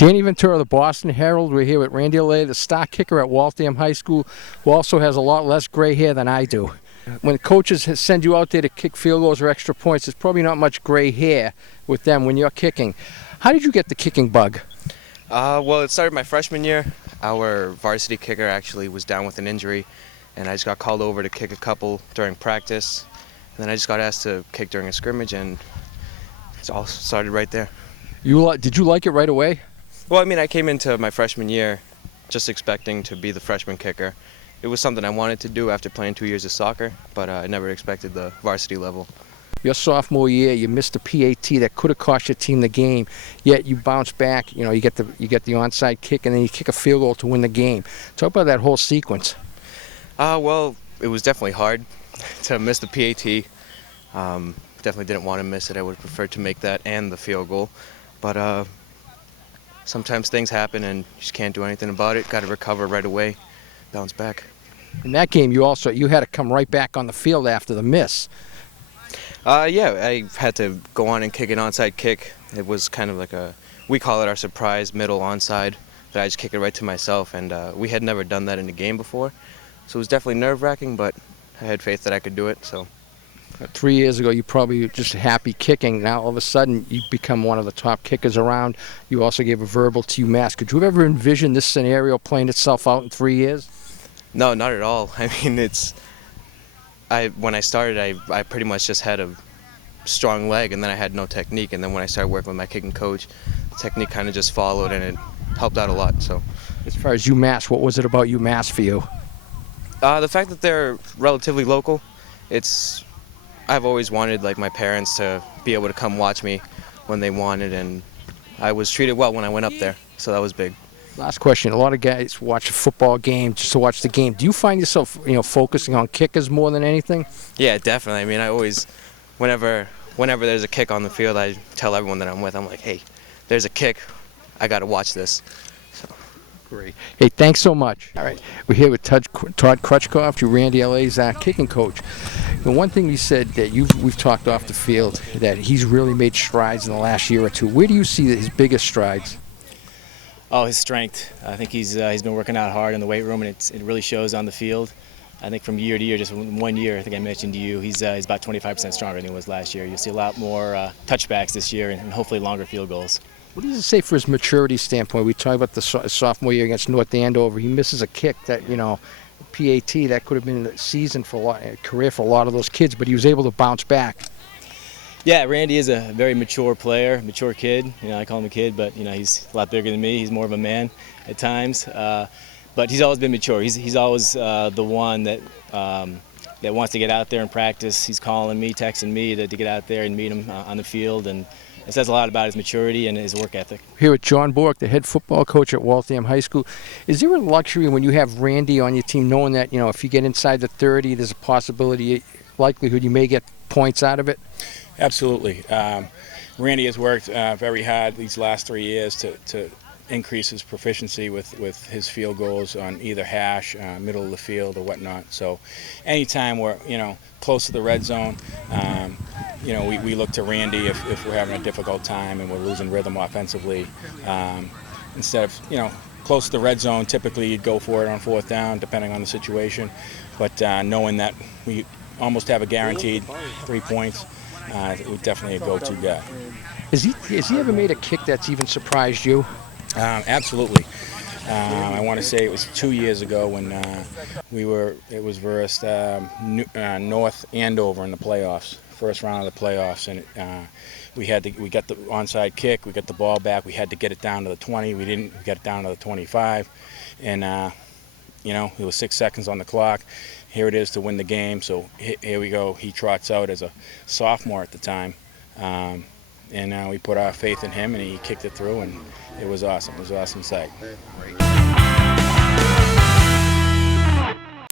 Danny Ventura, the Boston Herald. We're here with Randy Alay, the star kicker at Waltham High School, who also has a lot less gray hair than I do. When coaches send you out there to kick field goals or extra points, there's probably not much gray hair with them when you're kicking. How did you get the kicking bug? Well, it started my freshman year. Our varsity kicker actually was down with an injury, and I just got called over to kick a couple during practice. And then I just got asked to kick during a scrimmage, and it all started right there. Did you like it right away? Well, I mean, I came into my freshman year just expecting to be the freshman kicker. It was something I wanted to do after playing 2 years of soccer, but I never expected the varsity level. Your sophomore year, you missed a PAT that could have cost your team the game, yet you bounce back. You know, you get the onside kick, and then you kick a field goal to win the game. Talk about that whole sequence. Well, it was definitely hard to miss the PAT. Definitely didn't want to miss it. I would have preferred to make that and the field goal, but sometimes things happen and you just can't do anything about it. Got to recover right away, bounce back. In that game, you had to come right back on the field after the miss. Yeah, I had to go on and kick an onside kick. It was kind of like we call it our surprise middle onside, that I just kick it right to myself, and we had never done that in a game before. So it was definitely nerve-wracking, but I had faith that I could do it. So 3 years ago, you probably were just happy kicking. Now, all of a sudden, you become one of the top kickers around. You also gave a verbal to UMass. Could you have ever envisioned this scenario playing itself out in 3 years? No, not at all. I mean, when I started, I pretty much just had a strong leg, and then I had no technique. And then when I started working with my kicking coach, the technique kind of just followed, and it helped out a lot. So, as far as UMass, what was it about UMass for you? The fact that they're relatively local. I've always wanted my parents to be able to come watch me when they wanted, and I was treated well when I went up there, so that was big. Last question. A lot of guys watch a football game just to watch the game. Do you find yourself, focusing on kickers more than anything? Yeah, definitely. I mean, I always, whenever there's a kick on the field, I tell everyone that I'm with, I'm like, hey, there's a kick. I got to watch this. So. Great. Hey, thanks so much. All right. We're here with Todd Crutchkoff, Randy Alay's kicking coach. And one thing he said that we've talked off the field, that he's really made strides in the last year or two. Where do you see his biggest strides? Oh, his strength. I think he's been working out hard in the weight room, and it really shows on the field. I think from year to year, just 1 year, I think I mentioned to you, he's about 25% stronger than he was last year. You'll see a lot more touchbacks this year, and hopefully longer field goals. What does it say for his maturity standpoint? We talk about the sophomore year against North Andover. He misses a kick that, PAT, that could have been a season for a career for a lot of those kids, but he was able to bounce back. Yeah, Randy is a very mature player, mature kid. I call him a kid, but he's a lot bigger than me. He's more of a man at times, but he's always been mature. He's always the one that wants to get out there and practice. He's calling me, texting me to get out there and meet him on the field, and it says a lot about his maturity and his work ethic. Here with John Bork, the head football coach at Waltham High School. Is there a luxury when you have Randy on your team, knowing that if you get inside the 30, there's a likelihood you may get points out of it? Absolutely. Randy has worked very hard these last 3 years to increase his proficiency with his field goals on either hash, middle of the field, or whatnot. So anytime we're close to the red zone, we look to Randy if we're having a difficult time and we're losing rhythm offensively. Instead of close to the red zone, typically you'd go for it on fourth down, depending on the situation. But knowing that we almost have a guaranteed 3 points, we're definitely a go-to guy. Has he ever made a kick that's even surprised you? Absolutely. I want to say it was 2 years ago when it was versus North Andover in the playoffs, first round of the playoffs, and we got the onside kick, we got the ball back, we had to get it down to the 20, we got it down to the 25, and it was 6 seconds on the clock. Here it is to win the game, so here we go. He trots out as a sophomore at the time, and we put our faith in him, and he kicked it through, and it was awesome. It was an awesome sight.